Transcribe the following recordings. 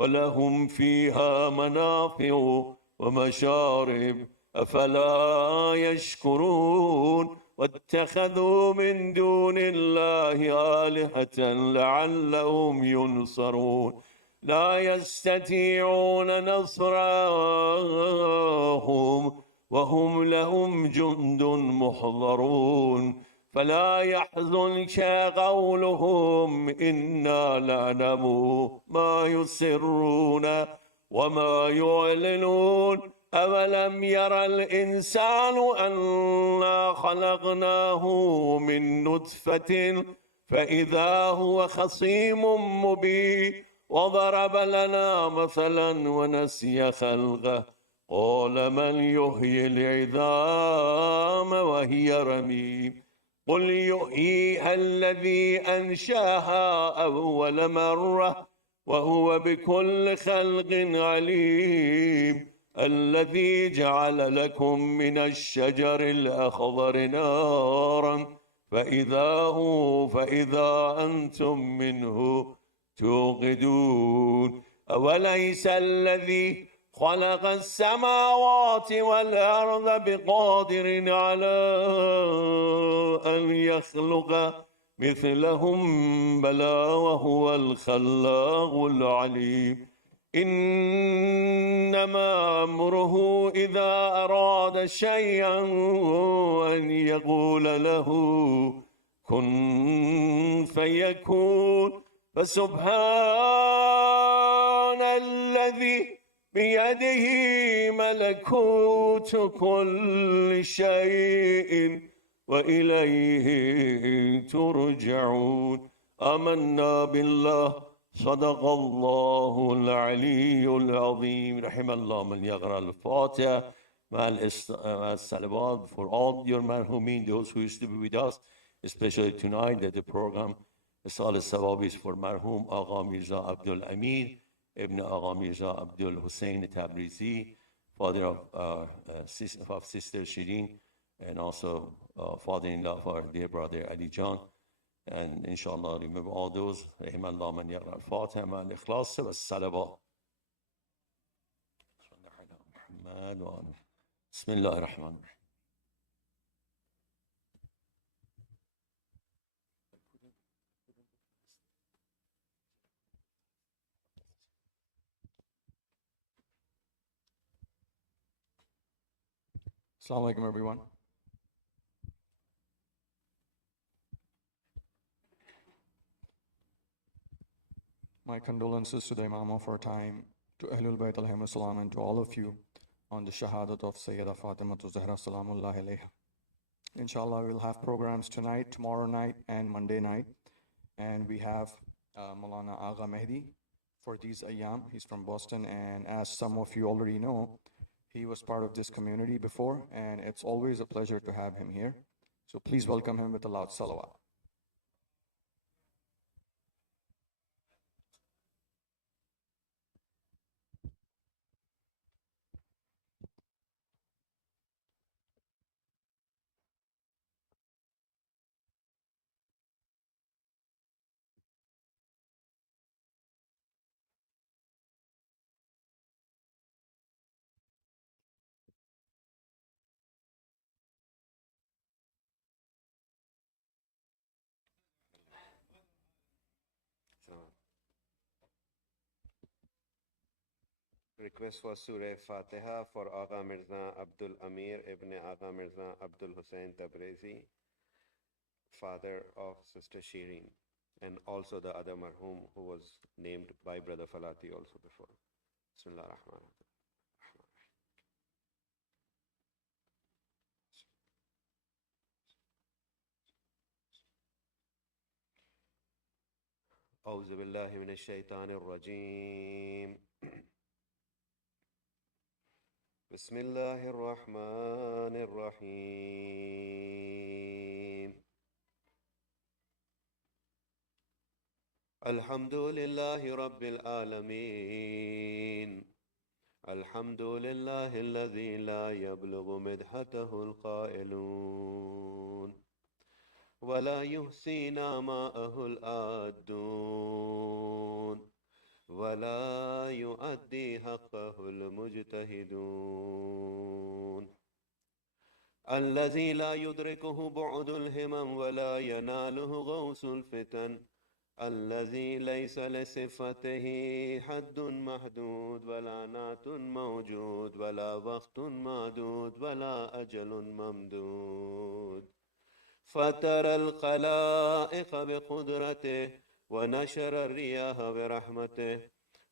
ولهم فيها منافع ومشارب أفلا يشكرون واتخذوا من دون الله آلهة لعلهم ينصرون لا يستطيعون نصرهم وهم لهم جند محضرون فلا يحزنك قولهم إنا نعلم ما يسرون وما يعلنون أولم ير الإنسان أنا خلقناه من نطفة فإذا هو خصيم مبين وضرب لنا مثلا ونسي خلقه قال من يحيي العظام وهي رميم قل يحييها الذي أنشاها أول مرة وهو بكل خلق عليم الذي جعل لكم من الشجر الأخضر نارا فإذا أنتم منه توقدون أوليس الذي خلق السماوات والأرض بقادر على أن يخلق مثلهم بلى وهو الخلاق العليم إنما أمره إذا أراد شيئا أن يقول له كن فيكون فسبحان الذي بيده ملكوت كل شيء وإليه ترجعون آمنا بالله صدق الله العلي العظيم رحم الله من يقرأ الفاتحة مع الصلوات for all your marhumin, those who used to be with us, especially tonight that the program Sal al-Sawab is for marhum Agha Mirza Abdul Amir Ibn Agha Mirza Abdul Hussein Tabrizi, father of Sister Shirin, and also father-in-law of our dear brother Ali Jan. And inshallah, remember all those. Rahim Allah man yaqra al-Fatiha ma al-Ikhlas wa al-Salawat. Bismillah ar-Rahman ar-Rahim. Assalamu alaikum, everyone. My condolences to the Imam of our time, to Ahlulbayt alayhi salam, and to all of you on the Shahadat of Sayyida Fatima Zahra Salamullahi alayha. Inshallah, we'll have programs tonight, tomorrow night, and Monday night. And we have Maulana Agha Mehdi for these Ayame. He's from Boston, and as some of you already know, he was part of this community before, and it's always a pleasure to have him here. So please welcome him with a loud salawat. Request for Surah Fatiha for Agha Mirza Abdul Amir Ibn Agha Mirza Abdul Hussein Tabrizi, father of Sister Shirin, and also the other marhum who was named by Brother Falati also before. Bismillah ar-Rahman ar-Rahim. أعوذ بالله من الشيطان الرجيم. بسم الله الرحمن الرحيم. الحمد لله رب العالمين. الحمد لله الذي لا يبلغ مدحته القائلون ولا يحصي نعماءه العادون ولا يؤدي حقه المجتهدون الذي لا يدركه بعد الهمم ولا يناله غوث الفتن الذي ليس لصفته حد محدود ولا نعت موجود ولا وقت معدود ولا أجل ممدود فترى الخلائق بقدرته ونشر الرياح برحمته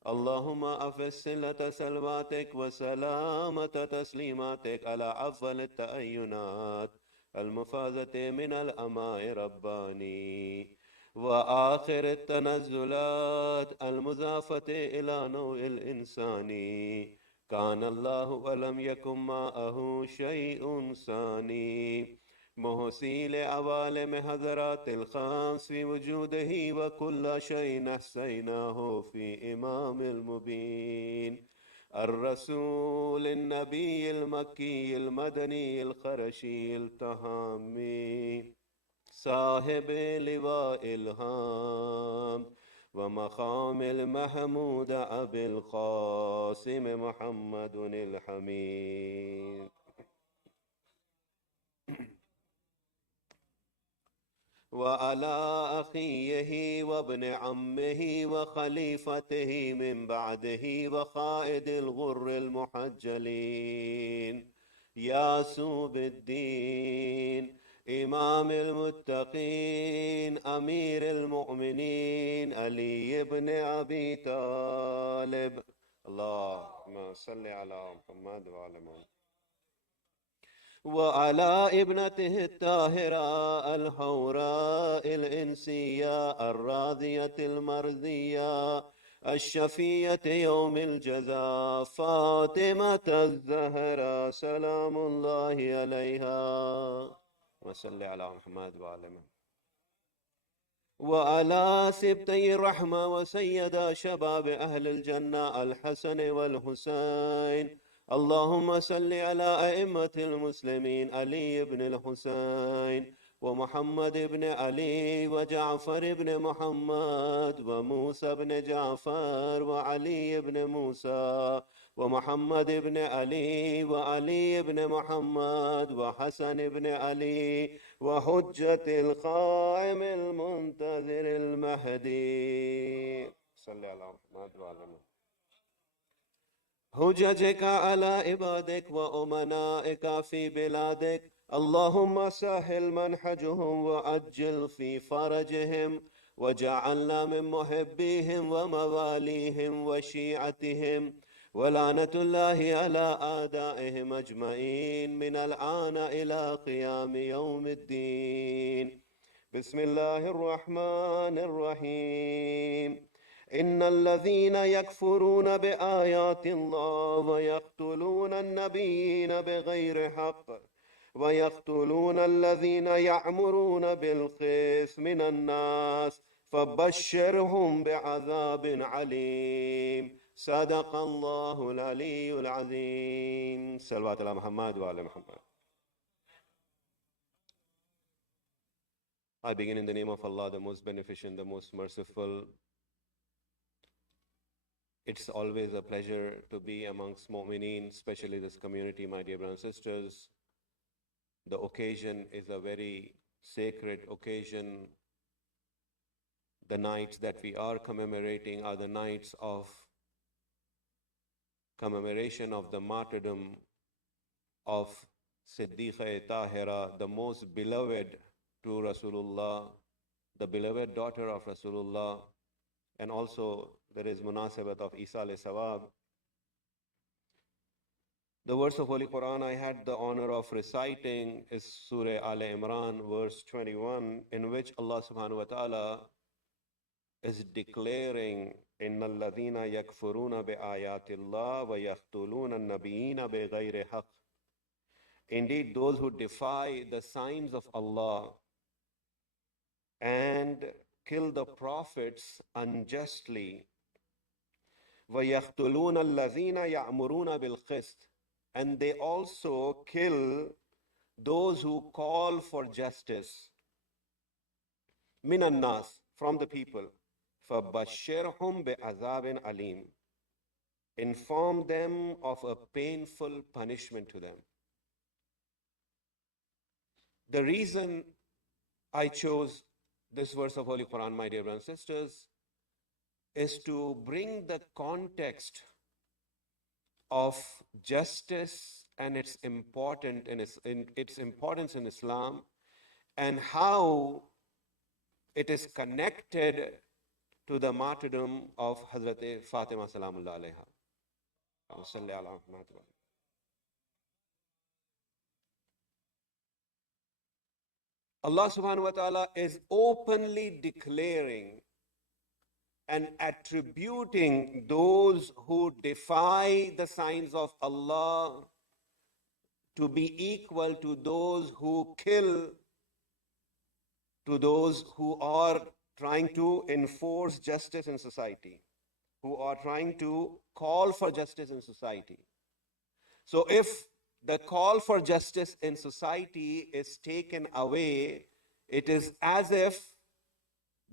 اللهم أفز صلة سلواتك وسلامة تسليماتك على أفضل التأينات المفازة من الأماء رباني وآخر التنزلات المضافة إلى نوع الإنساني كان الله ولم يكن معه شيء ثاني محصي لعوالم حضرات الخاص في وجوده وكل شيء نحسيناه في إمام المبين الرسول النبي المكي المدني الخرشي التهامي صاحب لواء الهام ومقام المحمود أبي القاسم محمد الحميد وعلى أخيه وابن عمه وخليفته من بعده وقائد الغر المحجلين ياسوب الدين إمام المتقين أمير المؤمنين علي بن أبي طالب اللهم صل على محمد وعلى محمد وعلى ابنته الطاهرة الحوراء الإنسية الراضية المرضية الشفية يوم الجزاء فاطمة الزهراء سلام الله عليها وصل على محمد وعلى محمد وعلى سبتي الرحمة وسيدا شباب أهل الجنة الحسن والحسين اللهم صل على أئمة المسلمين علي بن الحسين ومحمد بن علي وجعفر بن محمد وموسى بن جعفر وعلي بن موسى ومحمد بن علي وعلي بن محمد وحسن بن علي وحجة القائم المنتظر المهدي صل على محمد وعلى محمد حججك على عبادك وأمنائك في بلادك اللهم سهل منحجهم وعجل في فرجهم وجعلنا من محبيهم ومواليهم وشيعتهم ولعنة الله على أعدائهم أجمعين من الآن إلى قيام يوم الدين بسم الله الرحمن الرحيم إن الذين يكفرون بآيات الله ويقتلون النبيين بغير حق ويقتلون الذين يأمرون بالقسط من الناس فبشرهم بعذاب عليم صدق الله العلي العظيم صلوات على محمد وعلى محمد I begin in the name of Allah, the most beneficent, the most merciful. It's always a pleasure to be amongst mu'mineen, especially this community, my dear brothers and sisters. The occasion is a very sacred occasion. The nights that we are commemorating are the nights of commemoration of the martyrdom of Siddiqa Tahira, the most beloved to Rasulullah, the beloved daughter of Rasulullah, and also there is munasabat of Isa alayhi sawab. The verse of Holy Quran I had the honor of reciting is Surah Al Imran, verse 21, in which Allah subhanahu wa ta'ala is declaring إِنَّ الَّذِينَ يَكْفُرُونَ بِآيَاتِ اللَّهِ وَيَقْتُلُونَ النَّبِيِّينَ بِغَيْرِ حَقٍّ. Indeed, those who defy the signs of Allah and kill the prophets unjustly, وَيَقْتُلُونَ الَّذِينَ يَأْمُرُونَ بِالْقِسْطِ, and they also kill those who call for justice, مِنَ النَّاسِ, from the people, فَبَشِّرْهُمْ بِعَذَابٍ عَلِيمٍ. Inform them of a painful punishment to them. The reason I chose this verse of Holy Quran, my dear brothers and sisters, is to bring the context of justice and its importance in Islam, and how it is connected to the martyrdom of Hazrat Fatima salamullah alaiha. Allah subhanahu wa ta'ala is openly declaring and attributing those who defy the signs of Allah to be equal to those who kill, to those who are trying to enforce justice in society, who are trying to call for justice in society. So if the call for justice in society is taken away, it is as if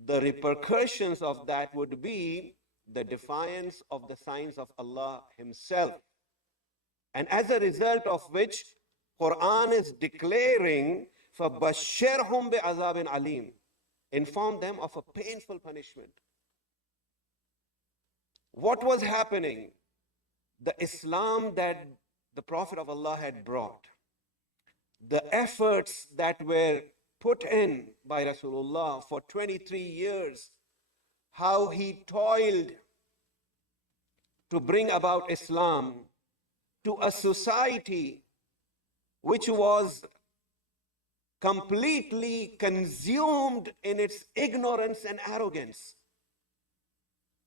the repercussions of that would be the defiance of the signs of Allah Himself. And as a result of which, Quran is declaring, فَبَشِّرْهُمْ بِعَذَابٍ عَلِيمٍ. Inform them of a painful punishment. What was happening? The Islam that the Prophet of Allah had brought, the efforts that were put in by Rasulullah for 23 years, how he toiled to bring about Islam to a society which was completely consumed in its ignorance and arrogance.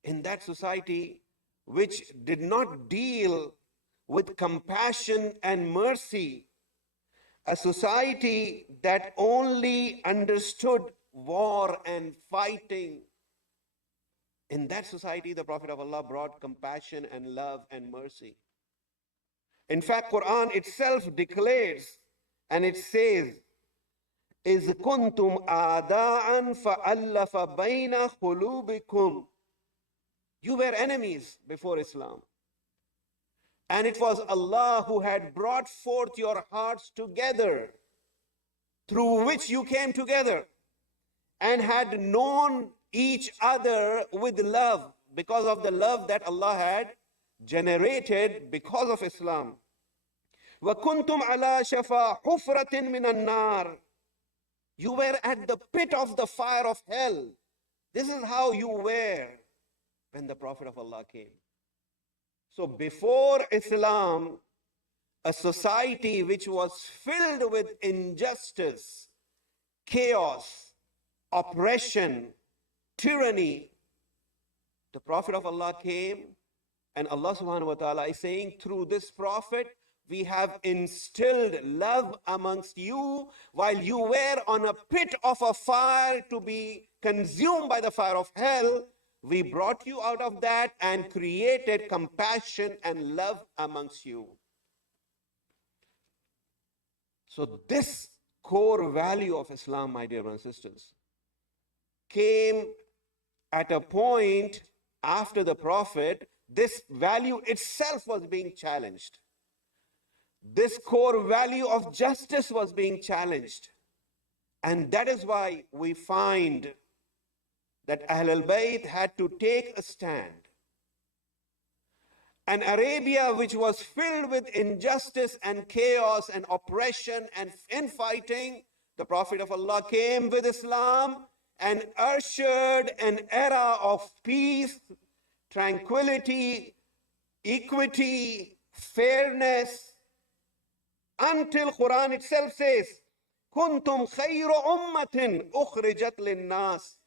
In that society which did not deal with compassion and mercy, a society that only understood war and fighting. In that society, the Prophet of Allah brought compassion and love and mercy. In fact, Quran itself declares, and it says, إِذْ كُنْتُمْ أَعْدَاءً فَأَلَّفَ بَيْنَ قُلُوبِكُمْ. You were enemies before Islam. And it was Allah who had brought forth your hearts together, through which you came together, and had known each other with love, because of the love that Allah had generated because of Islam. وَكُنْتُمْ عَلَى شَفَا حُفْرَةٍ مِّنَ النَّارِ. You were at the pit of the fire of hell. This is how you were when the Prophet of Allah came. So before Islam, a society which was filled with injustice, chaos, oppression, tyranny, the Prophet of Allah came, and Allah subhanahu wa ta'ala is saying, through this Prophet, we have instilled love amongst you while you were on a pit of a fire to be consumed by the fire of hell. We brought you out of that and created compassion and love amongst you. So this core value of Islam, my dear brothers and sisters, came at a point after the Prophet. This value itself was being challenged. This core value of justice was being challenged. And that is why we find that Ahlulbayt had to take a stand. An Arabia which was filled with injustice and chaos and oppression and infighting, the Prophet of Allah came with Islam and ushered an era of peace, tranquility, equity, fairness, until Quran itself says, كُنْتُمْ خَيْرُ أُمَّةٍ أُخْرِجَتْ لِلنَّاسِ.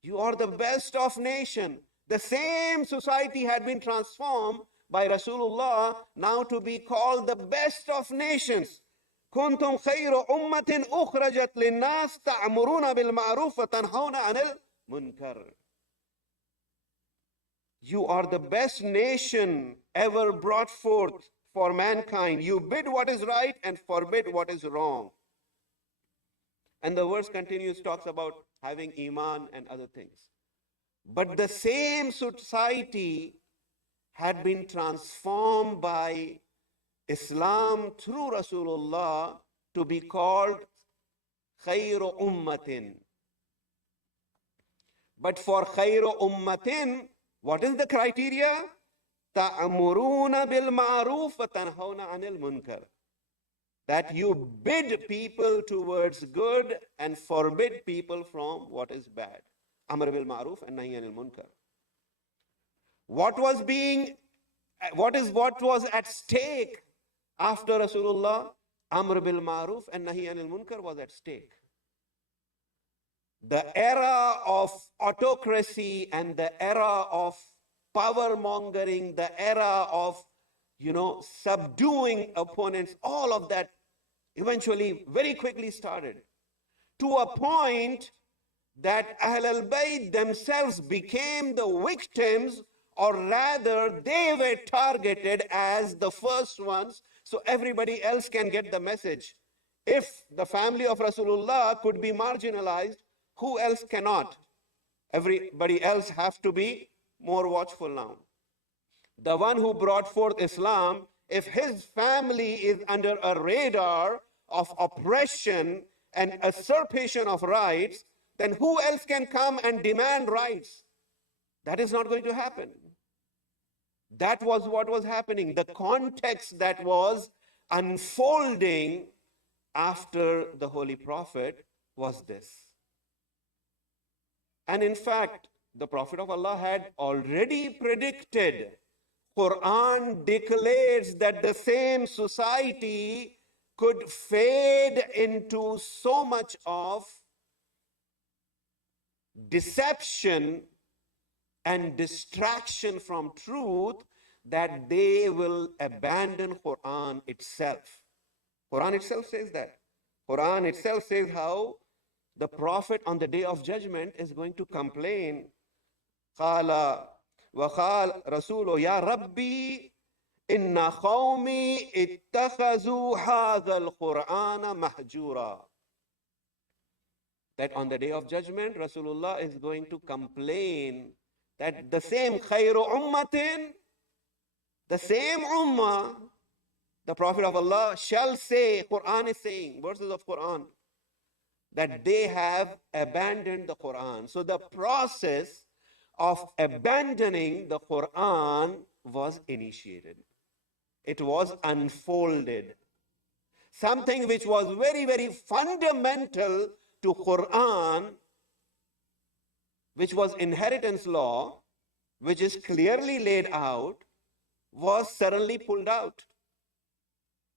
You are the best of nation. The same society had been transformed by Rasulullah now to be called the best of nations. كُنْتُمْ خَيْرُ أُمَّةٍ أُخْرَجَتْ لِلنَّاسِ تَأْمُرُونَ بِالْمَعْرُوفِ وَتَنْهَوْنَ عَنِ الْمُنْكَرِ. You are the best nation ever brought forth for mankind. You bid what is right and forbid what is wrong. And the verse continues, talks about having iman and other things. But the same society had been transformed by Islam through Rasulullah to be called khayru ummatin. But for khayru ummatin, what is the criteria? Ta'amuruna bil ma'ruf wa tanhawna anil munkar. That you bid people towards good and forbid people from what is bad. Amr bil ma'ruf and nahi anil munkar. What was at stake after Rasulullah? Amr bil ma'ruf and nahi anil munkar was at stake. The era of autocracy and the era of power mongering, the era of, subduing opponents, all of that eventually very quickly started to a point that Ahlulbayt themselves became the victims, or rather they were targeted as the first ones, so everybody else can get the message. If the family of Rasulullah could be marginalized, who else cannot? Everybody else have to be more watchful now. The one who brought forth Islam, if his family is under a radar of oppression and usurpation of rights, then who else can come and demand rights? That is not going to happen. That was what was happening. The context that was unfolding after the Holy Prophet was this. And in fact, the Prophet of Allah had already predicted. Quran declares that the same society could fade into so much of deception and distraction from truth that they will abandon Quran itself. Quran itself says that. Quran itself says how the Prophet on the Day of Judgment is going to complain. قال وقال رسوله يا ربي إن قومي اتخذوا هذا القرآن مهجورا. That on the Day of Judgment, Rasulullah is going to complain that the same khayru ummatin, the same ummah, the Prophet of Allah shall say, Quran is saying, verses of Quran, that they have abandoned the Quran. So the process of abandoning the Quran was initiated. It was unfolded. Something which was very, very fundamental to Quran, which was inheritance law, which is clearly laid out, was suddenly pulled out.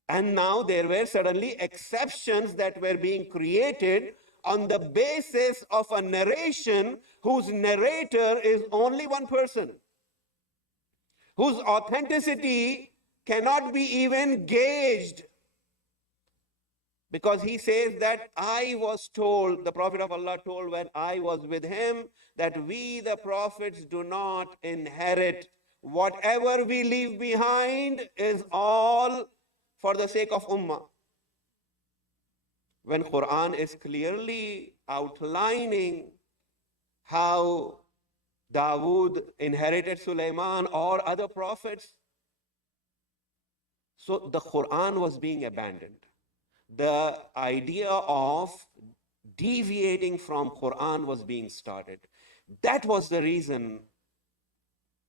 And now there were suddenly exceptions that were being created on the basis of a narration whose narrator is only one person, whose authenticity cannot be even gauged. Because he says that I was told, the Prophet of Allah told when I was with him, that we the prophets do not inherit. Whatever we leave behind is all for the sake of ummah. When Quran is clearly outlining how Dawood inherited Sulaiman or other prophets, so the Quran was being abandoned. The idea of deviating from Quran was being started. That was the reason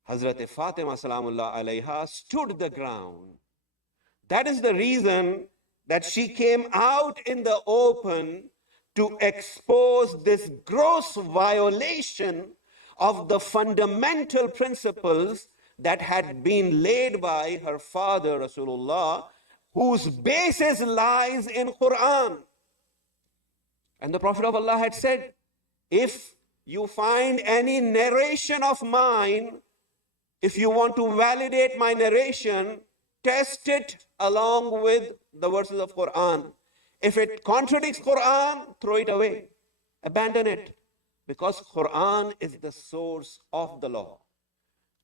Hazrat Fatima salamullah alayha stood the ground. That is the reason that she came out in the open to expose this gross violation of the fundamental principles that had been laid by her father Rasulullah, whose basis lies in Quran. And the Prophet of Allah had said, if you find any narration of mine, if you want to validate my narration, test it along with the verses of Quran. If it contradicts Quran, throw it away, abandon it, because Quran is the source of the law.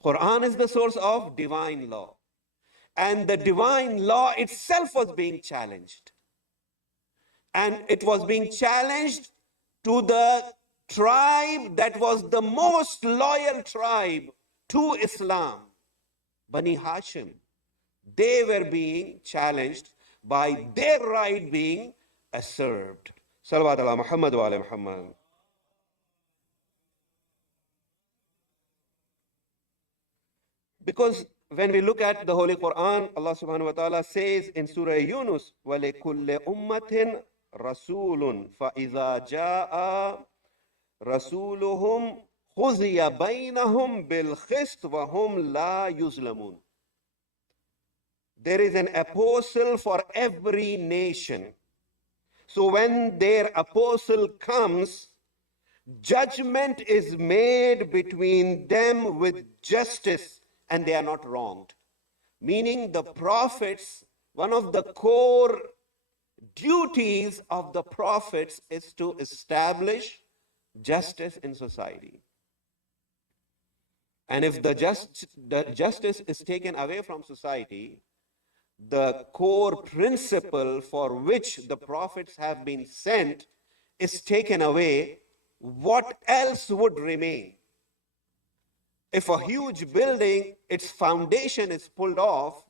Quran is the source of divine law. And the divine law itself was being challenged. And it was being challenged to the tribe that was the most loyal tribe to Islam, Bani Hashim, they were being challenged by their right being usurped. Salawat ala Muhammad wa ala Muhammad. Because when we look at the Holy Quran, Allah subhanahu wa ta'ala says in Surah Yunus, وَلِكُلِّ أُمَّةٍ رَسُولٌ فَإِذَا جَاءَ رَسُولُهُمْ خُزِيَ بَيْنَهُمْ بِالْخِسْطِ وَهُمْ لَا يُظْلَمُونَ. There is an apostle for every nation. So when their apostle comes, judgment is made between them with justice, and they are not wronged. Meaning the prophets, one of the core duties of the prophets is to establish justice in society. And if the justice is taken away from society, the core principle for which the prophets have been sent is taken away, what else would remain? If a huge building, its foundation is pulled off,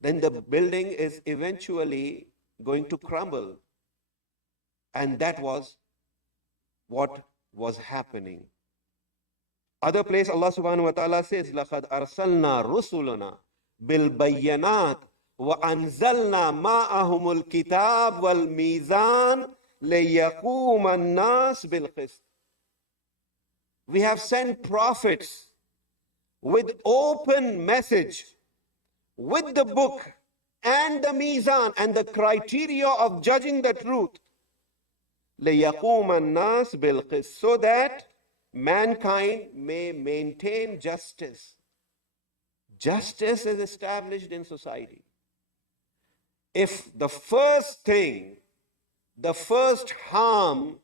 then the building is eventually going to crumble. And that was what was happening. Other place, Allah subhanahu wa ta'ala says, لَقَدْ أَرْسَلْنَا رُسُلَنَا بِالْبَيِّنَاتِ وَأَنزَلْنَا مَعَهُمُ الْكِتَابَ وَالْمِيزَانَ لِيَقُومَ النَّاسِ بِالْقِسْطِ. We have sent prophets with open message, with the book and the mizan and the criteria of judging the truth. لِيَقُومَ النَّاسِ بِالْقِسْطِ, so that mankind may maintain justice. Justice is established in society. If the first thing, the first harm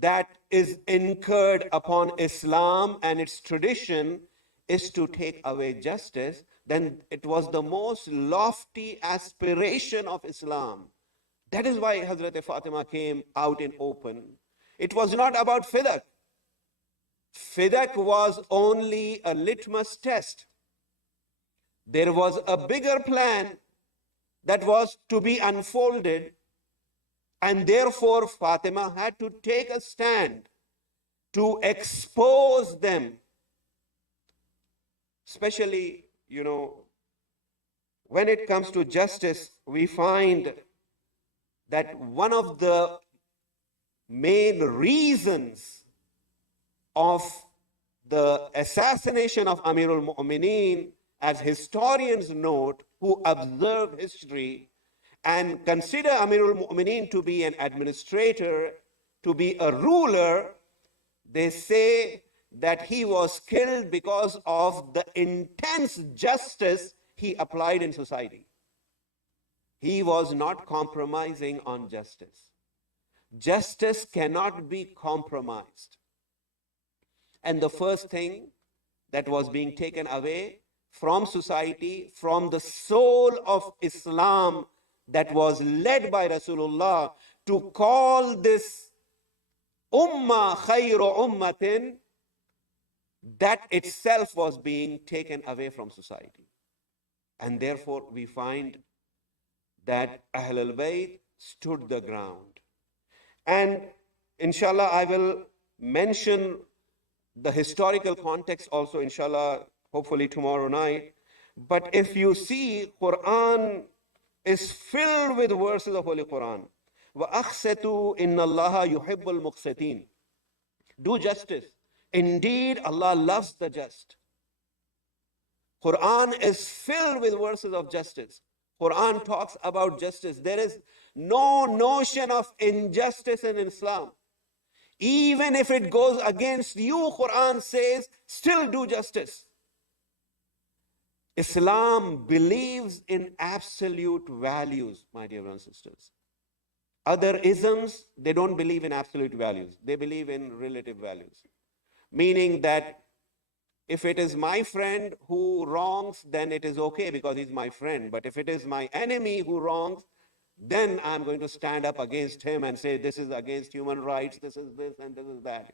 that is incurred upon Islam and its tradition is to take away justice, then it was the most lofty aspiration of Islam. That is why Hazrat Fatima came out in open. It was not about fidak. Fidak was only a litmus test. There was a bigger plan that was to be unfolded, and therefore Fatima had to take a stand to expose them. Especially, when it comes to justice, we find that one of the main reasons of the assassination of Amirul Mu'mineen, as historians note, who observe history and consider Amirul Mu'mineen to be an administrator, to be a ruler, they say that he was killed because of the intense justice he applied in society. He was not compromising on justice. Justice cannot be compromised. And the first thing that was being taken away from society, from the soul of Islam that was led by Rasulullah, to call this ummah khayru ummatin, that itself was being taken away from society. And therefore we find that Ahlulbayt stood the ground. And inshallah, I will mention the historical context also, inshallah, hopefully tomorrow night. But if you see, Quran is filled with verses of Holy Quran. وَأَخْسَتُوا إِنَّ اللَّهَ يُحِبُّ الْمُقْسِتِينَ. Do justice. Indeed, Allah loves the just. Quran is filled with verses of justice. Quran talks about justice. There is no notion of injustice in Islam. Even if it goes against you, Quran says, still do justice. Islam believes in absolute values, my dear brothers and sisters. Other isms, they don't believe in absolute values. They believe in relative values. Meaning that if it is my friend who wrongs, then it is okay because he's my friend. But if it is my enemy who wrongs, then I'm going to stand up against him and say this is against human rights, this is this and this is that,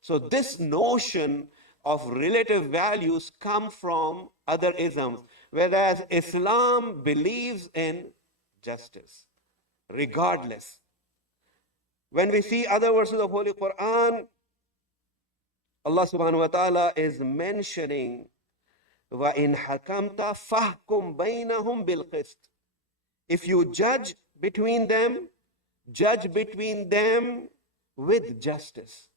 So this notion of relative values come from other isms, whereas Islam believes in justice, regardless. When we see other verses of Holy Quran, Allah subhanahu wa ta'ala is mentioning وَإِنْ حَكَمْتَ فَحْكُمْ بَيْنَهُمْ بِالْقِسْطِ. If you judge between them with justice.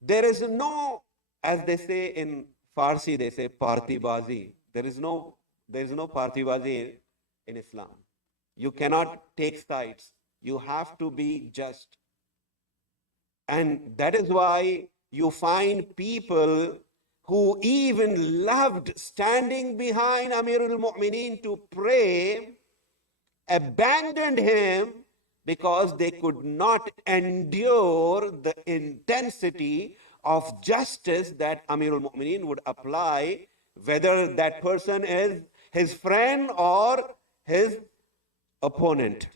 There is no, as they say in Farsi, they say partibazi. There is no partibazi in Islam. You cannot take sides. You have to be just. And that is why you find people who even loved standing behind Amirul Mu'mineen to pray, abandoned him because they could not endure the intensity of justice that Amirul Mu'mineen would apply, whether that person is his friend or his opponent.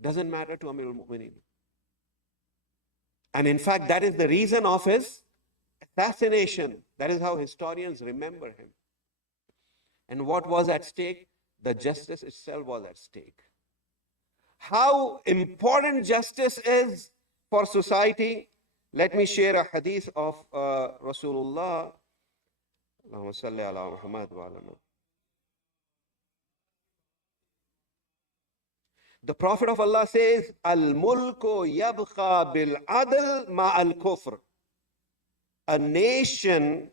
Doesn't matter to Amirul Mu'mineen. And in fact, that is the reason of his assassination. That is how historians remember him. And what was at stake? The justice itself was at stake. How important justice is for society. Let me share a hadith of Rasulullah. Allahumma salli ala Muhammad wa ala. The Prophet of Allah says, Al-mulku yabqa bil-adl ma'al-kufr. A nation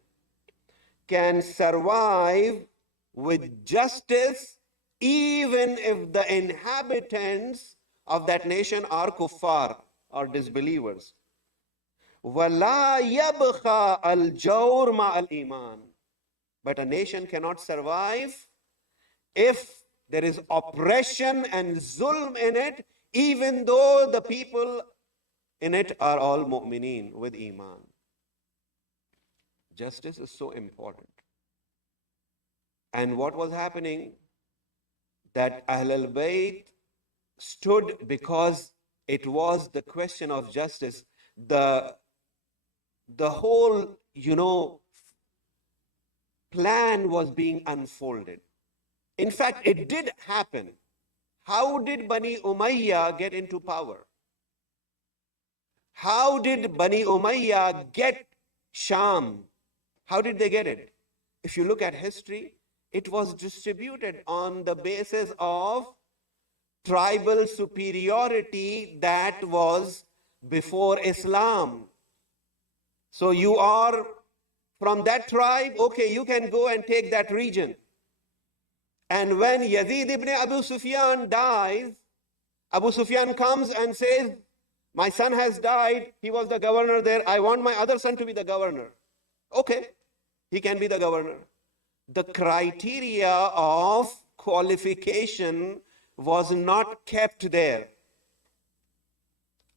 can survive with justice even if the inhabitants of that nation are kuffar or disbelievers. وَلَا يَبْخَى الْجَوْرُ مَعَ الْإِيمَانِ. But a nation cannot survive if there is oppression and zulm in it, even though the people in it are all mu'mineen with iman. Justice is so important. And what was happening? That Ahlulbayt stood because it was the question of justice. The whole, plan was being unfolded. In fact, it did happen. How did Bani Umayyah get into power? How did Bani Umayyah get Sham? How did they get it? If you look at history, it was distributed on the basis of tribal superiority that was before Islam. So you are from that tribe, okay, you can go and take that region. And when Yazid ibn Abu Sufyan dies, Abu Sufyan comes and says, my son has died, he was the governor there, I want my other son to be the governor. Okay, he can be the governor. The criteria of qualification was not kept there.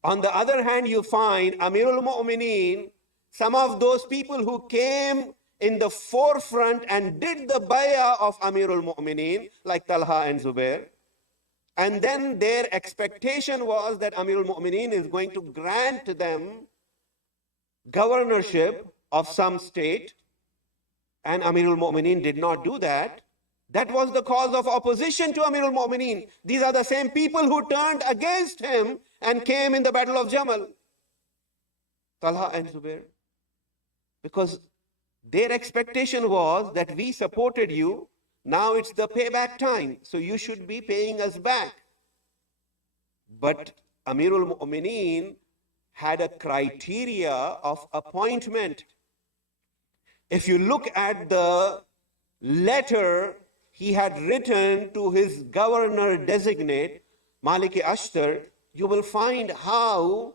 On the other hand, you find Amirul Mu'mineen, some of those people who came in the forefront and did the bay'ah of Amirul Mu'mineen, like Talha and Zubair. And then their expectation was that Amirul Mu'mineen is going to grant them governorship of some state. And Amirul Mu'mineen did not do that. That was the cause of opposition to Amirul Mu'mineen. These are the same people who turned against him and came in the Battle of Jamal. Talha and Zubair. Because their expectation was that we supported you, now it's the payback time, so you should be paying us back. But Amirul Mu'mineen had a criteria of appointment. If you look at the letter he had written to his governor designate, Malik Ashtar, you will find how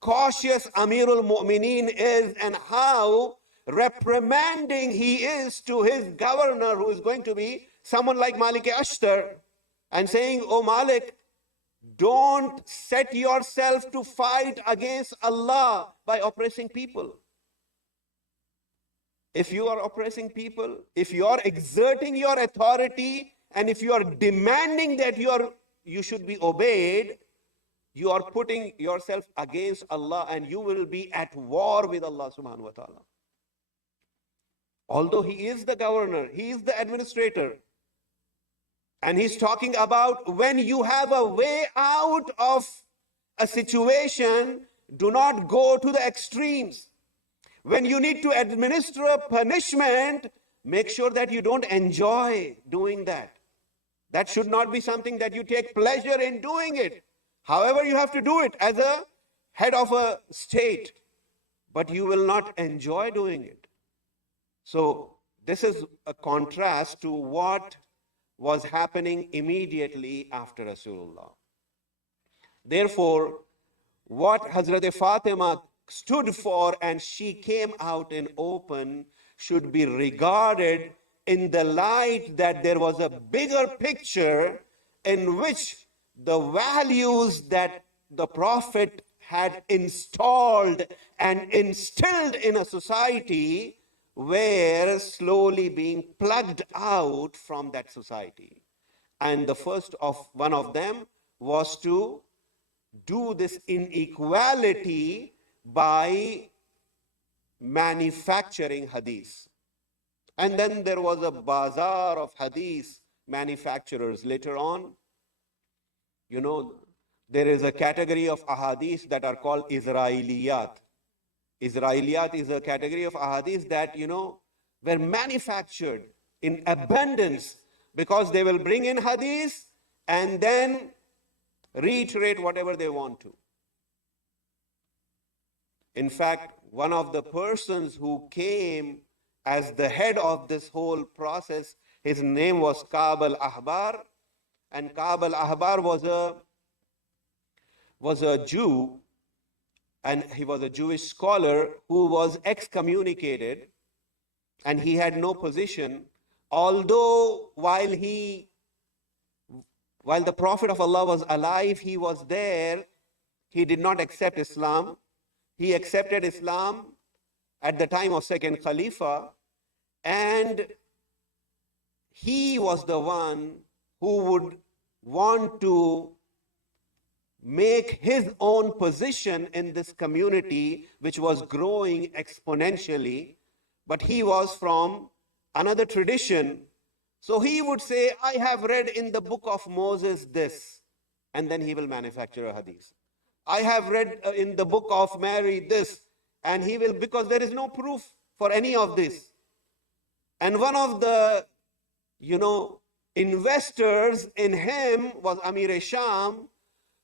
cautious Amirul Mu'mineen is and how reprimanding he is to his governor, who is going to be someone like Malik Ashtar, and saying, oh Malik, don't set yourself to fight against Allah by oppressing people. If you are oppressing people, if you are exerting your authority And if you are demanding that you should be obeyed, you are putting yourself against Allah and you will be at war with Allah subhanahu wa ta'ala. Although He is the governor, He is the administrator. And He's talking about when you have a way out of a situation, do not go to the extremes. When you need to administer a punishment, make sure that you don't enjoy doing that. That should not be something that you take pleasure in doing it. However, you have to do it as a head of a state, but you will not enjoy doing it. So this is a contrast to what was happening immediately after Rasulullah. Therefore, what Hazrat Fatima stood for and she came out in open should be regarded in the light that there was a bigger picture in which the values that the Prophet had installed and instilled in a society were slowly being plugged out from that society. And the first of one of them was to do this inequality by manufacturing hadith. And then there was a bazaar of hadith manufacturers later on. You know, there is a category of ahadith that are called Israeliyat. Israeliyat is a category of ahadith that, were manufactured in abundance because they will bring in hadith and then reiterate whatever they want to. In fact, one of the persons who came as the head of this whole process, his name was Ka'b al-Ahbar, and Ka'b al-Ahbar was a Jew, and he was a Jewish scholar who was excommunicated, and he had no position, although while the Prophet of Allah was alive, he was there, he did not accept Islam. He accepted Islam at the time of second Khalifa, and he was the one who would want to make his own position in this community, which was growing exponentially, but he was from another tradition. So he would say, I have read in the book of Moses this, and then he will manufacture a hadith. I have read in the book of Mary this, and he will, because there is no proof for any of this. And one of the, investors in him was Amir-e-Sham.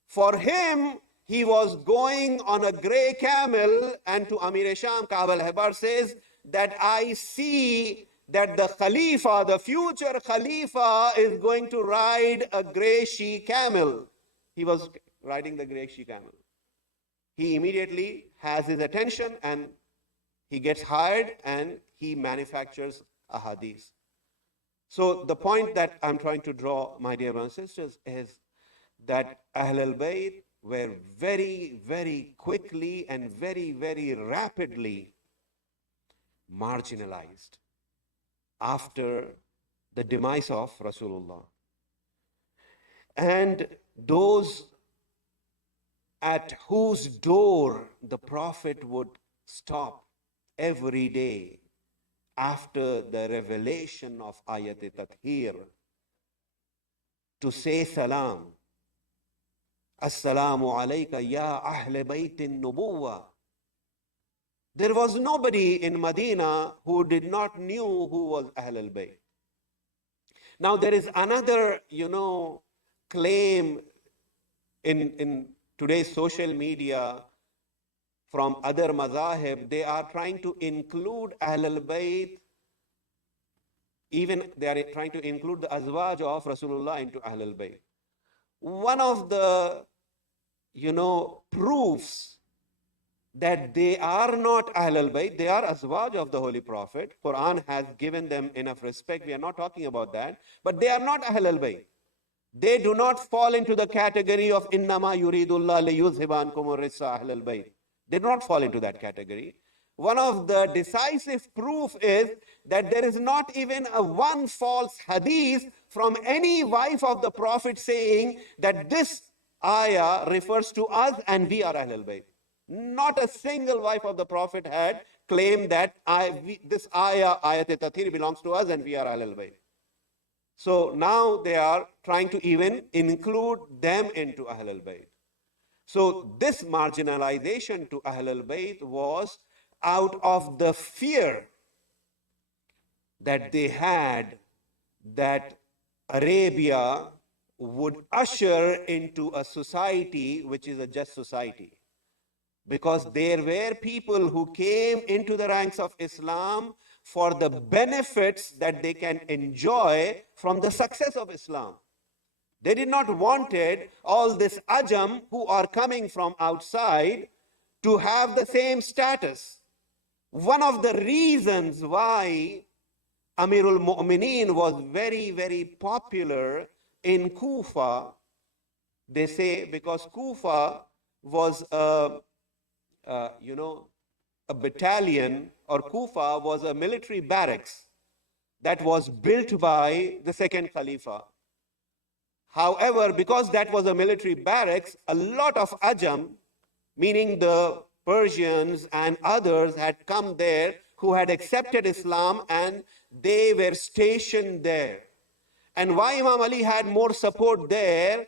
For him, he was going on a gray camel, and to Amir-e-Sham, Ka'b al-Ahbar says that I see that the Khalifa, the future Khalifa, is going to ride a gray she camel. He was riding the gray she camel. He immediately has his attention and he gets hired and he manufactures a hadith. So the point that I'm trying to draw, my dear brothers and sisters, is that Ahlulbayt were very, very quickly and very, very rapidly marginalized after the demise of Rasulullah. And those at whose door the Prophet would stop every day after the revelation of Ayat-e-Tathir to say salam. Assalamu alayka ya Ahle Baytin Nubuwa. There was nobody in Medina who did not knew who was Ahlulbayt. Now there is another, claim in today's social media from other mazahib. They are trying to include Ahlulbayt, even they are trying to include the azwaj of Rasulullah into Ahlulbayt. One of the, proofs that they are not Ahlul Bayt, they are azwaj of the Holy Prophet. Quran has given them enough respect. We are not talking about that. But they are not Ahlul Bayt. They do not fall into the category of innama yuridullah liyuzhiba ankum ar-rijsa ahlal bayt. They do not fall into that category. one of the decisive proof is that there is not even a one false hadith from any wife of the Prophet saying that this ayah refers to us and we are Ahlul Bayt. Not a single wife of the Prophet had claimed that this ayat-e-tathir belongs to us and we are Ahlul Bayt. So now they are trying to even include them into Ahlul Bayt. So this marginalization to Ahlul Bayt was out of the fear that they had that Arabia would usher into a society which is a just society. Because there were people who came into the ranks of Islam for the benefits that they can enjoy from the success of Islam. They did not wanted all this Ajam who are coming from outside to have the same status. One of the reasons why Amirul Mu'mineen was very, very popular in Kufa, they say because Kufa was a battalion, or Kufa was a military barracks that was built by the second Khalifa. However, because that was a military barracks, a lot of Ajam, meaning the Persians and others, had come there who had accepted Islam and they were stationed there. And why Imam Ali had more support there?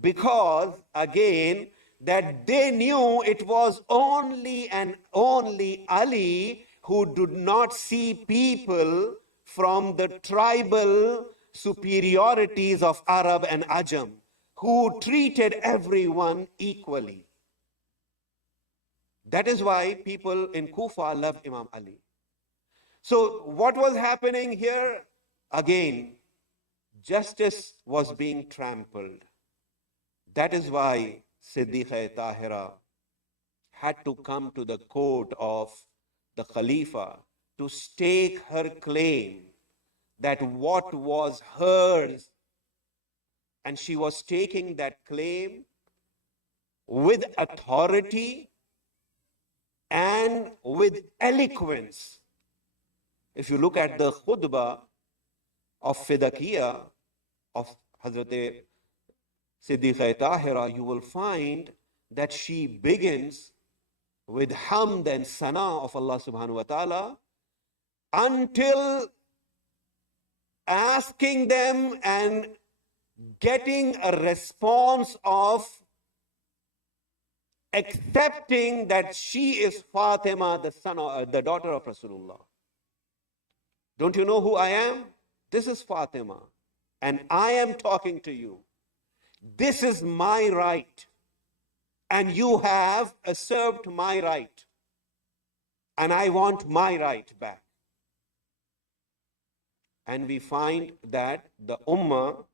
Because, again, that they knew it was only and only Ali who did not see people from the tribal superiorities of Arab and Ajam, who treated everyone equally. That is why people in Kufa loved Imam Ali. So what was happening here? Again, justice was being trampled. That is why Siddiqa Tahira had to come to the court of the Khalifa to stake her claim that what was hers, and she was taking that claim with authority and with eloquence. If you look at the khutbah of Fidakiyah of Hazrat Siddiqa Tahira, you will find that she begins with hamd and sana of Allah subhanahu wa ta'ala until asking them and getting a response of accepting that she is Fatima, the daughter of Rasulullah. Don't you know who I am? This is Fatima, and I am talking to you. This is my right, and you have usurped my right, and I want my right back. And we find that the Ummah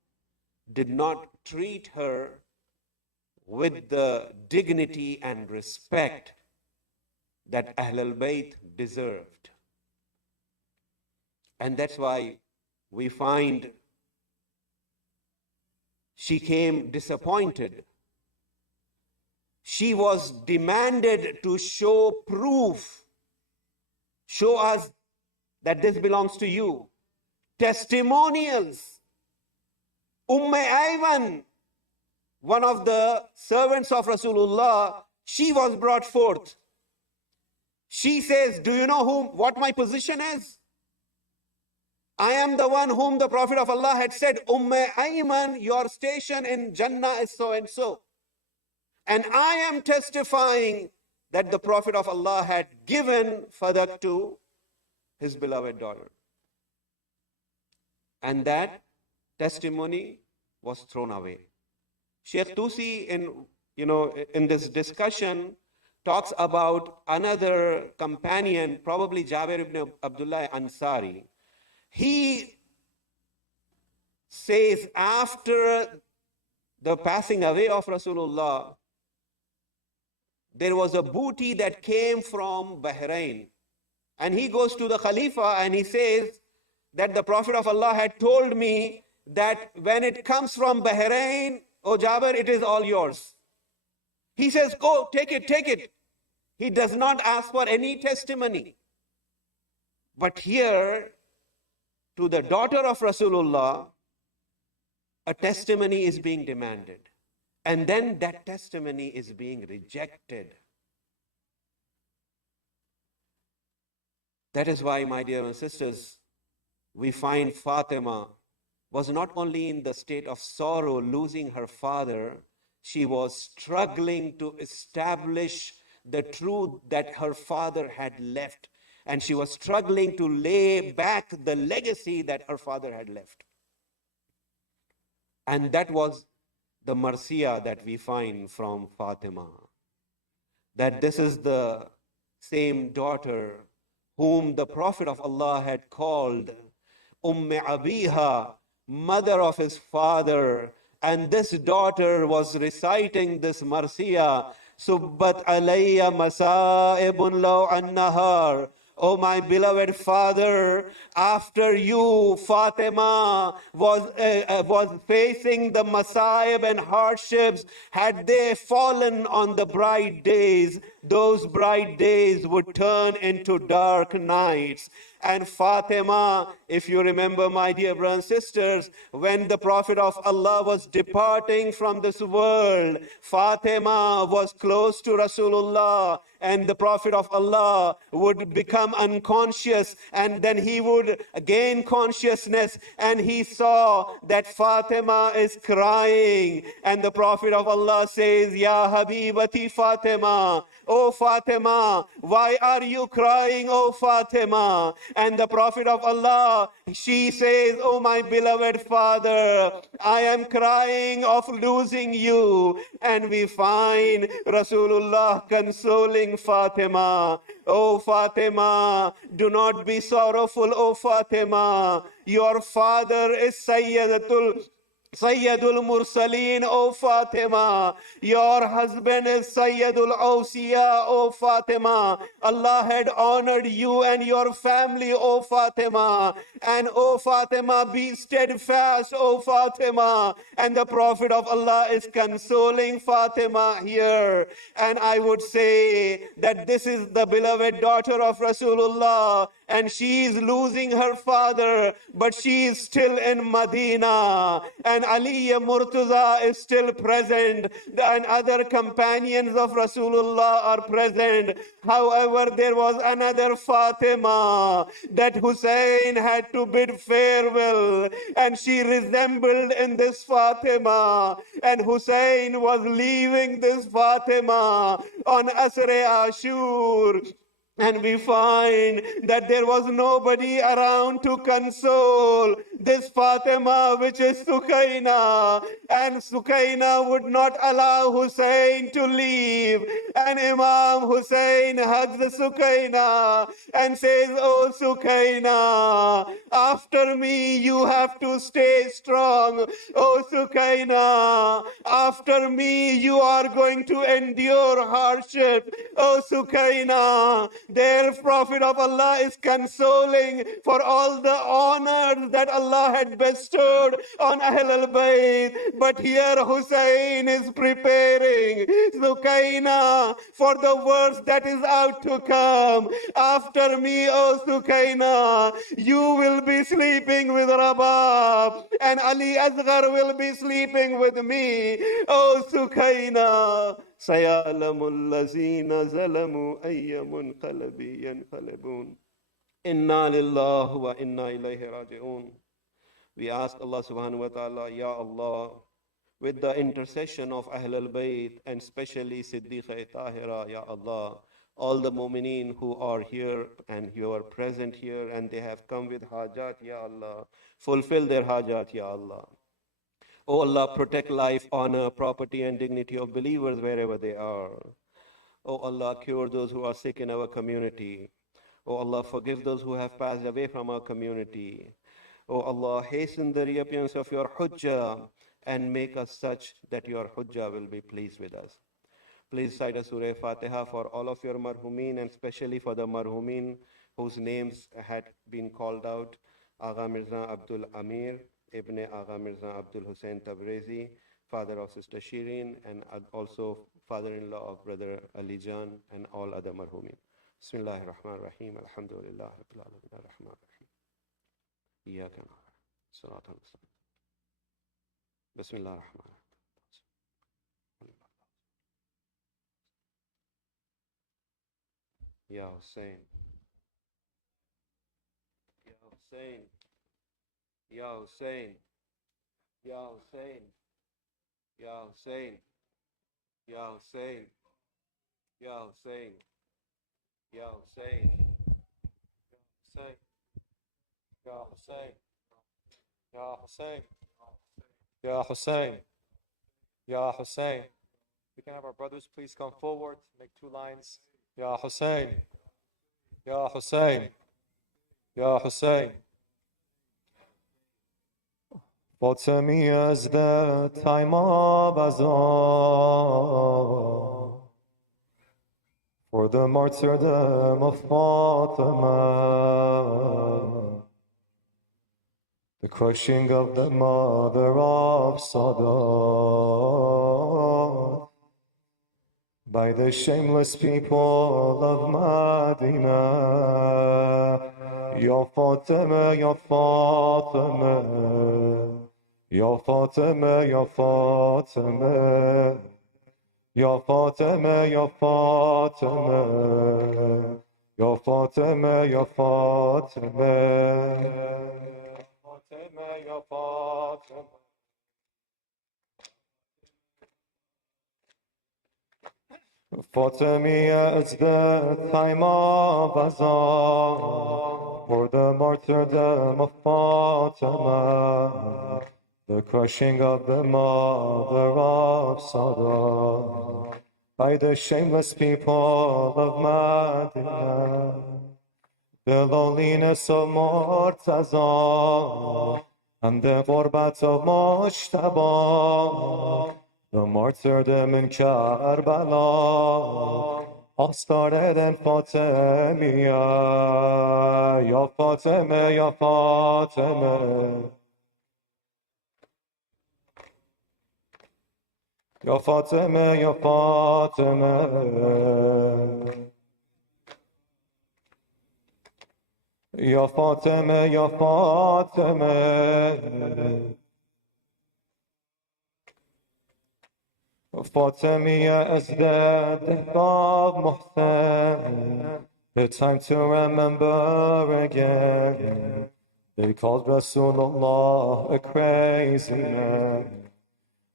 did not treat her with the dignity and respect that Ahlulbayt deserved. And that's why we find she came disappointed. She was demanded to show proof. Show us that this belongs to you. Testimonials. Ayman, one of the servants of Rasulullah, she was brought forth. She says, do you know what my position is? I am the one whom the Prophet of Allah had said, Ayman, your station in Jannah is so and so. And I am testifying that the Prophet of Allah had given Fadak to his beloved daughter. And that testimony was thrown away. Sheikh Tusi, in this discussion, talks about another companion, probably Jabir ibn Abdullah Ansari. He says after the passing away of Rasulullah, there was a booty that came from Bahrain. And he goes to the Khalifa and he says that the Prophet of Allah had told me that when it comes from Bahrain, oh Jabir, it is all yours. He says, go, take it, take it. He does not ask for any testimony. But here, to the daughter of Rasulullah, a testimony is being demanded. And then that testimony is being rejected. That is why, my dear sisters, we find Fatima was not only in the state of sorrow, losing her father, she was struggling to establish the truth that her father had left. And she was struggling to lay back the legacy that her father had left. And that was the marsiya that we find from Fatima. That this is the same daughter whom the Prophet of Allah had called Abiha, mother of his father. And this daughter was reciting this marsiya, Subbat alayya masa'ibun law an-nahar. Oh, my beloved father, after you, Fatima, was facing the masa'ib and hardships, had they fallen on the bright days, those bright days would turn into dark nights. And Fatima, if you remember, my dear brothers and sisters, when the Prophet of Allah was departing from this world, Fatima was close to Rasulullah, and the Prophet of Allah would become unconscious, and then he would gain consciousness, and he saw that Fatima is crying, and the Prophet of Allah says, Ya Habibati Fatima, oh Fatima, why are you crying, oh Fatima? And the Prophet of Allah, she says, oh my beloved father, I am crying of losing you. And we find Rasulullah consoling Fatima. Oh Fatima, do not be sorrowful, oh Fatima. Your father is Sayyidul Mursaleen, O Fatima. Your husband is Sayyidul Awsiya, O Fatima. Allah had honored you and your family, O Fatima. And O Fatima, be steadfast, O Fatima. And the Prophet of Allah is consoling Fatima here. And I would say that this is the beloved daughter of Rasulullah, and she is losing her father, but she is still in Medina. And Ali Murtaza is still present, and other companions of Rasulullah are present. However, there was another Fatima that Hussein had to bid farewell, and she resembled in this Fatima. And Hussein was leaving this Fatima on Asr-e Ashur. And we find that there was nobody around to console this Fatima, which is Sukaina. And Sukaina would not allow Hussein to leave. And Imam Hussein hugs Sukaina and says, oh Sukaina, after me you have to stay strong. Oh Sukaina, after me you are going to endure hardship. Oh Sukaina, their Prophet of Allah is consoling for all the honors that Allah had bestowed on Ahlulbayt. But here Hussein is preparing Sukaina for the worst that is out to come. After me, O Sukaina, you will be sleeping with Rabab, and Ali Asghar will be sleeping with me. O Sukaina, سيعلم الذين ظلموا أي منقلب ينقلبون إنا لله وإنا إليه راجعون. We ask Allah subhanahu wa ta'ala, Ya Allah, with the intercession of Ahlul Bayt and especially Siddiqa Tahira, Ya Allah, all the mu'mineen who are here and who are present here and they have come with hajat, Ya Allah, fulfill their hajat, Ya Allah. Oh Allah, protect life, honor, property, and dignity of believers wherever they are. Oh Allah, cure those who are sick in our community. Oh Allah, forgive those who have passed away from our community. Oh Allah, hasten the reappearance of your Hujjah and make us such that your Hujjah will be pleased with us. Please cite a Surah Fatiha for all of your marhumin and especially for the marhumin whose names had been called out. Agha Mirza Abdul Amir, Ibn Agha Mirza Abdul Hussain Tabrizi, father of Sister Shireen, and also father-in-law of Brother Ali Jan, and all other marhumin. Bismillahir Rahmanir Rahim. Alhamdulillah Rabbil Alamin. Ar-Rahman Ar-Rahim. Iyyaka na'budu wa iyyaka nasta'in. Bismillahir Rahmanir Rahim. Ya Hussein. Ya Hussein. Ya Hussein. Ya Hussein. Ya Hussein. Ya Hussein. Ya Hussein. Ya Hussein. Ya Hussein. Ya Hussein. Ya Hussein. Ya Hussein. We can have our brothers please come forward, make two lines. Ya Hussein. Ya Hussein. Ya Hussein. Fatimiyah is the time of Agha for the martyrdom of Fatima, the crushing of the mother of Sadat by the shameless people of Medina. Ya Fatima, Ya Fatima, Ya Fatima, Ya Fatima, Ya Fatima, Ya Fatima, Ya Fatima, Ya Fatima, Ya Fatima. Fatimiyah is the time of Agha for the martyrdom of Fatima, the crushing of the mother of Sadat by the shameless people of Medina, the loneliness of Murtaza and the ghurbat of Mujtaba, the martyrdom in Karbala, all started in Fatimiyah. Ya Fatima, Ya Fatima, Ya Fatima, Ya Fatima, Ya Fatima, Ya Fatima. Fatimiyah is the death of Muhsin, the time to remember again. They called Rasulullah a crazy man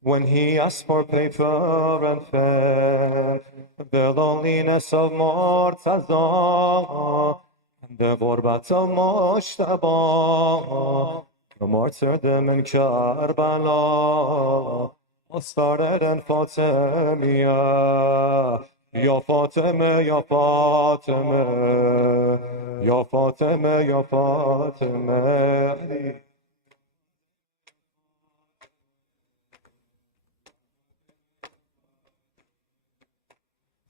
when he asked for paper and pen. The loneliness of Murtaza and the ghurbat of Mujtaba, the martyrdom in Karbala, all started in Fatimiyah. Ya Fatima, Ya Fatima, Ya Fatima, Ya Fatima.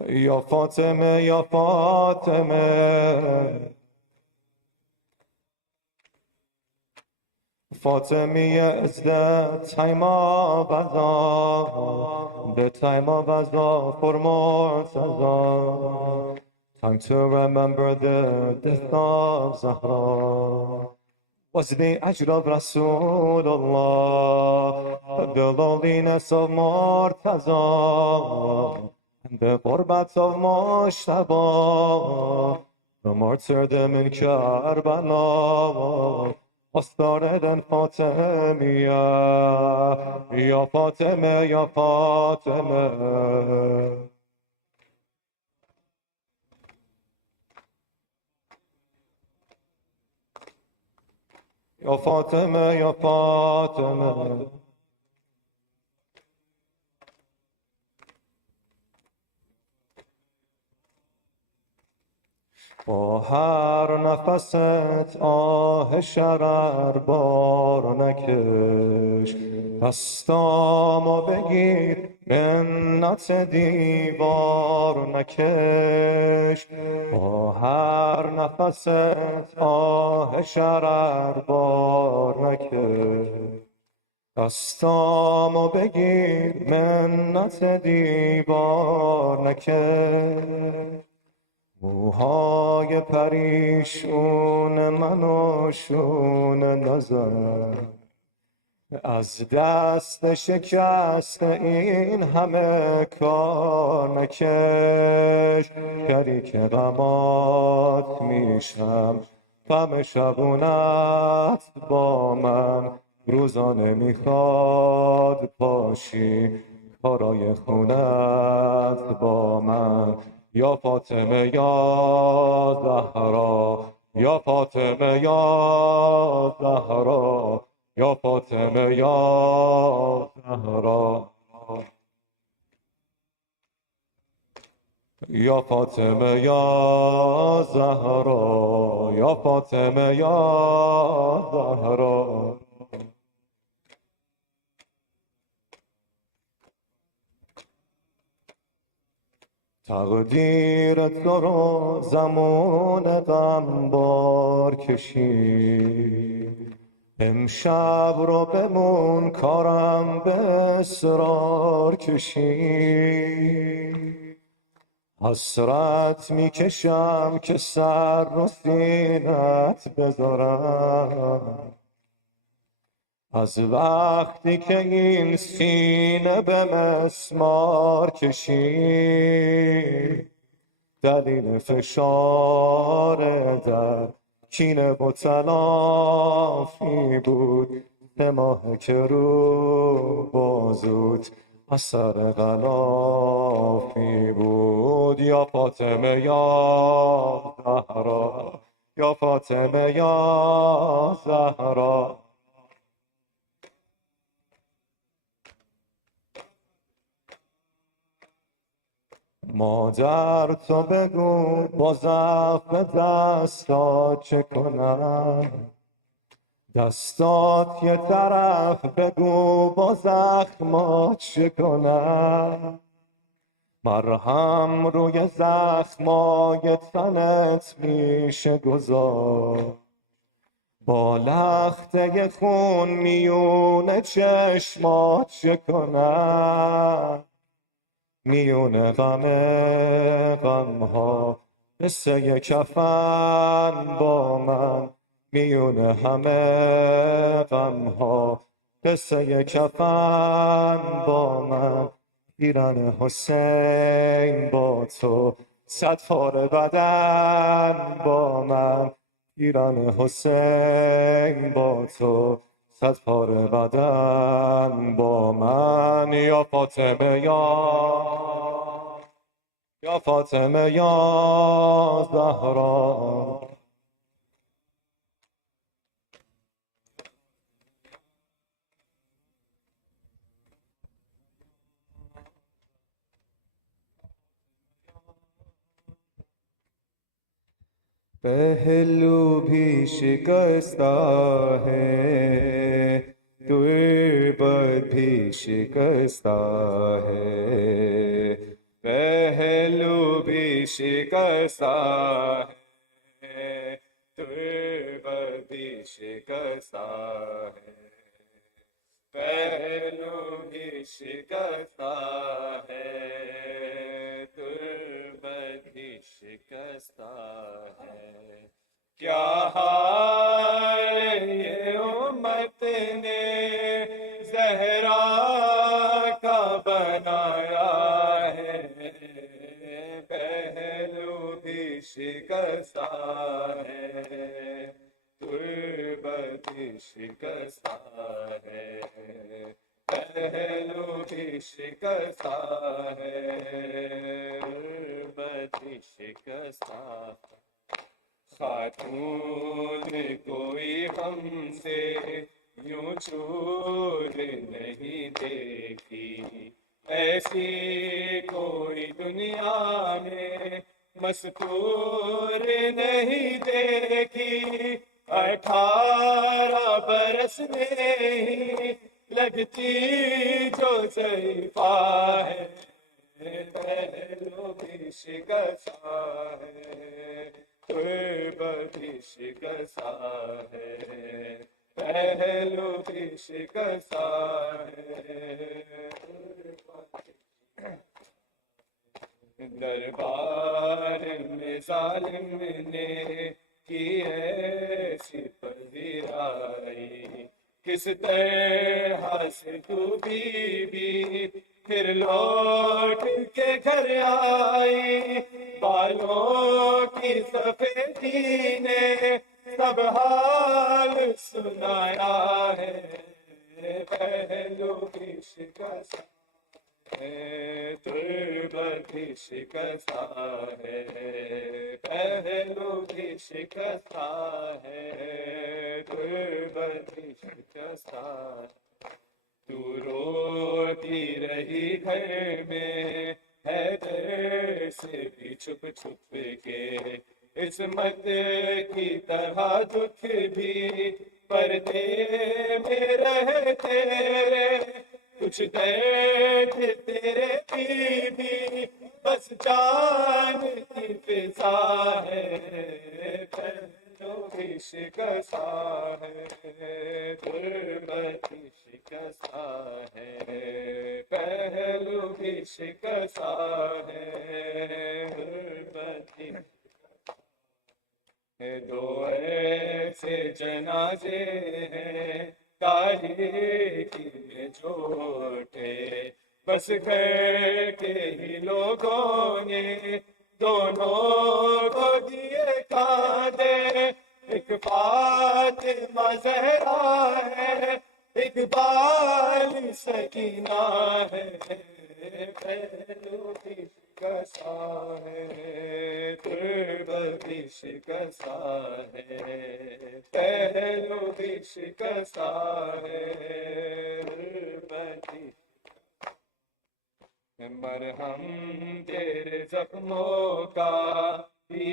Ya Fatima, Ya Fatima. Fatimiyah is the time of Agha, the time of Agha for Murtaza, time to remember the death of Zahra. Was the ajr of Rasulullah, the loneliness of Murtaza, and the ghurbat of Mujtaba, the martyrdom in Karbala, was started in Fatimiyah. Ya Fatima, Ya Fatima, Ya Fatima, Ya Fatima. با هر نفست آه شرر بار نکش، دستامو بگیر منت دیوار نکش. با هر نفست آه شرر بار نکش، دستامو بگیر منت دیوار نکش، موهای پریشون منو شونه نزن، از دست شکست این همه کار نکش، شریک غمات میشم غم شبونت با من، روزانه میخواد پاشی کارای خونت با من، یا فاطمه یا زهرا، یا فاطمه یا زهرا، یا فاطمه یا زهرا، یا فاطمه یا زهرا، یا فاطمه یا زهرا. تقدیر تو رو زمان غم بار کشید، امشب رو بمون کارم به اصرار کشید، حسرت میکشم که سر رو سینت بذارم، از وقتی که این سینه به مسمار کشید، دلیل فشار در کینه و تلافی بود، 3 ماه که رو بازوت اثر غلافی بود، یا فاطمه یا زهرا، یا فاطمه یا زهرا. مادر تو بگو با ضعف دستات چه کنم، دستات یه طرف بگو با زخمات چه کنم، مرهم روی زخمای تنت میشه گذار، با لخته خون میونه چشمات چه کنم، میونه غمها قصه کفن با من، میونه همه غمها قصه کفن با من، پیرن حسین با تو 100 پاره بدن با من، پیرن حسین با تو 100 پاره بدن با من، یا فاطمه یا فاطمه یا زهرا. पहलू भी शिकस्ता है, तुर्बत भी शिकस्ता है, पहलू भी शिकस्ता है, तुर्बत भी शिकस्ता है, पहलू भी शिकस्ता है, तुर्बत भी शिकस्ता है, क्या हाल ये उम्मत ने ज़हरा का बनाया है, पहलू भी शिकस्ता है, तुर्बत भी शिकस्ता है, पहलू भी शिकस्ता है, तुर्बत भी शिकस्ता है। खातून कोई हमसे यूं चूर नहीं देखी, ऐसी कोई दुनिया में मस्तूर नहीं देखी, 18 बरस में ही लगती जो ज़ईफ़ा है, पहलू भी शिकस्ता है, तुर्बत भी शिकस्ता है, پہلو بھی شکستہ ہے، دربار میں ظالم نے کی ایسی پذیرائی، کس طرح سے تو بی پھر لوٹ کے گھر آئی، بالوں کی سفیدی نے سب حال سنایا ہے، پہلو کی شکست ہے، تربت بھی شکستہ ہے، پہلو بھی شکستہ ہے، تربت بھی شکستہ ہے، تو روتی رہی گھر میں حیدر سے بھی چھپ چھپ کے، عصمت کی طرح دکھ بھی پردے میں رہتے، کچھ درد تیرے بھی بس جان کی فضا ہے، پہلو بھی شکستہ ہے، تربت بھی شکستہ ہے، پہلو بھی شکستہ ہے، تربت بھی دو ایسے جنازے ہیں تاریخی میں جھوٹے، بس گھر کے ہی لوگوں نے دونوں کو دیے کاندھے، ایک فاطمہ زہرا ہے، ایک بال سکینہ ہے، پہلو بھی شکستہ ہے، تربت بھی شکستہ ہے، پہلو بھی شکستہ ہے، تربت بھی مرہم تیرے زخموں کا بھی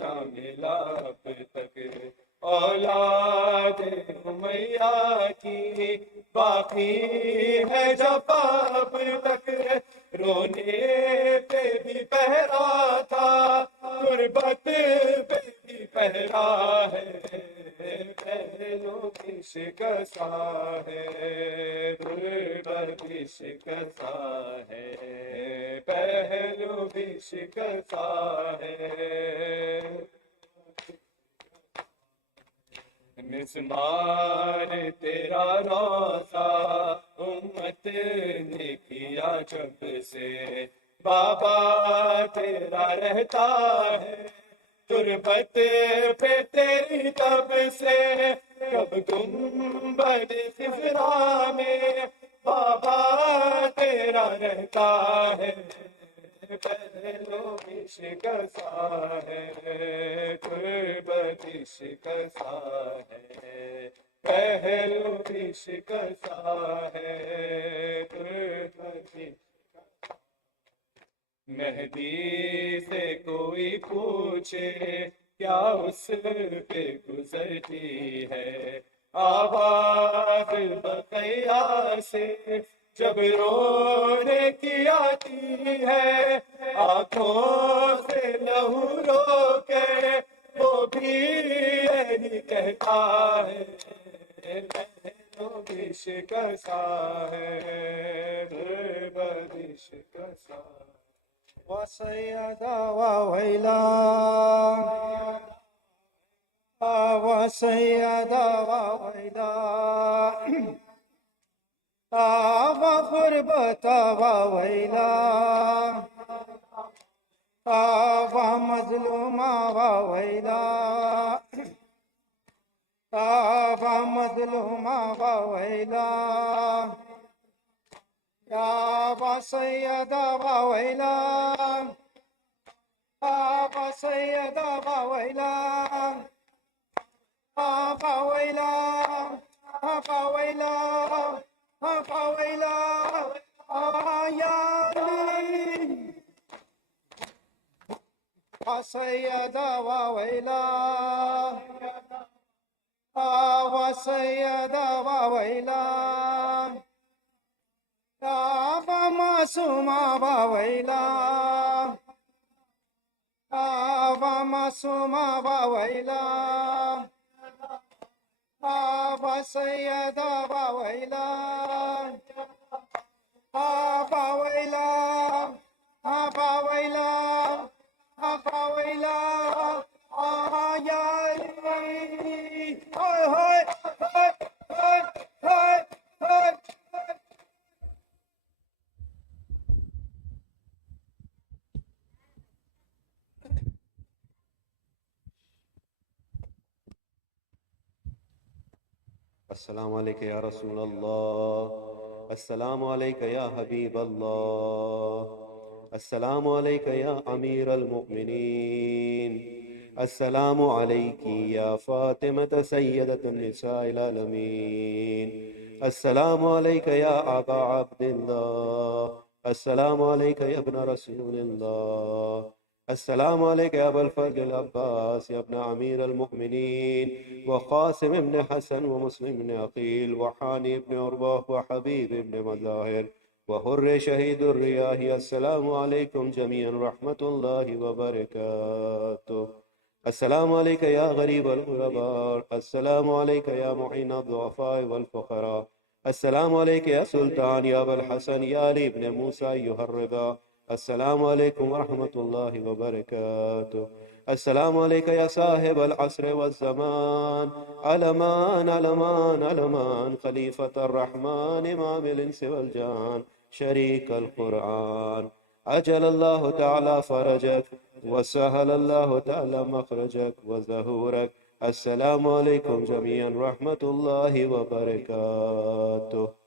نہ ملا اب تک، اولاد امیہ کی باقی ہے جفا اب تک، رونے پہ بھی پہرا تھا، تربت پہ بھی پہرا ہے، پہلو بھی شکستہ ہے، تربت بھی شکستہ ہے، پہلو بھی شکستہ ہے، مسمار تیرا روزہ امت نے کیا جب سے، بابا تیرا رہتا ہے تربت پہ تیری تب سے، کب گنبد خضرا میں بابا تیرا رہتا ہے، پہلو بھی شکستہ ہے، تربت بھی شکستہ ہے، پہلو بھی شکستہ ہے، تربت بھی مہدی سے کوئی پوچھے کیا اس پہ گزرتی ہے، آواز بقیہ سے جب رونے کی آتی ہے، آنکھوں سے لہو رو کے وہ بھی یہی کہتا ہے، پہلو بھی شکستہ ہے، تربت بھی شکستہ ہے، وسيدا وويلا وسيدا وويلا وغربة وويلا ومظلوما وويلا ومظلوما وويلا يا وسيدا وويلا وسيدا وويلا وويلا وويلا وويلا آيامي وسيدا وويلا وسيدا وويلا ومعصوما وويلا ومعصوما وويلا أبا سيد أبا ويلا أبا ويلا أبا ويلا أبا ويلا يا علي هاي هاي هاي هاي هاي هاي. السلام عليك يا رسول الله، السلام عليك يا حبيب الله، السلام عليك يا أمير المؤمنين، السلام عليك يا فاطمة سيدة النساء العالمين، السلام عليك يا أبا عبد الله، السلام عليك يا ابن رسول الله، السلام عليك يا أبا الفضل العباس يا ابن أمير المؤمنين وقاسم ابن حسن ومسلم بن عقيل وحاني بن عربة وحبيب بن مظاهر وحر شهيد الرياح. السلام عليكم جميعا رحمة الله وبركاته. السلام عليك يا غريب الغرباء، السلام عليك يا معين الضعفاء والفقراء، السلام عليك يا سلطان يا أبا الحسن يا علي بن موسى أيها الرضا، السلام عليكم ورحمة الله وبركاته. السلام عليك يا صاحب العصر والزمان، علمان علمان علمان، خليفة الرحمن إمام الإنس والجان، شريك القرآن، عجل الله تعالى فرجك وسهل الله تعالى مخرجك وزهورك. السلام عليكم جميعا رحمة الله وبركاته.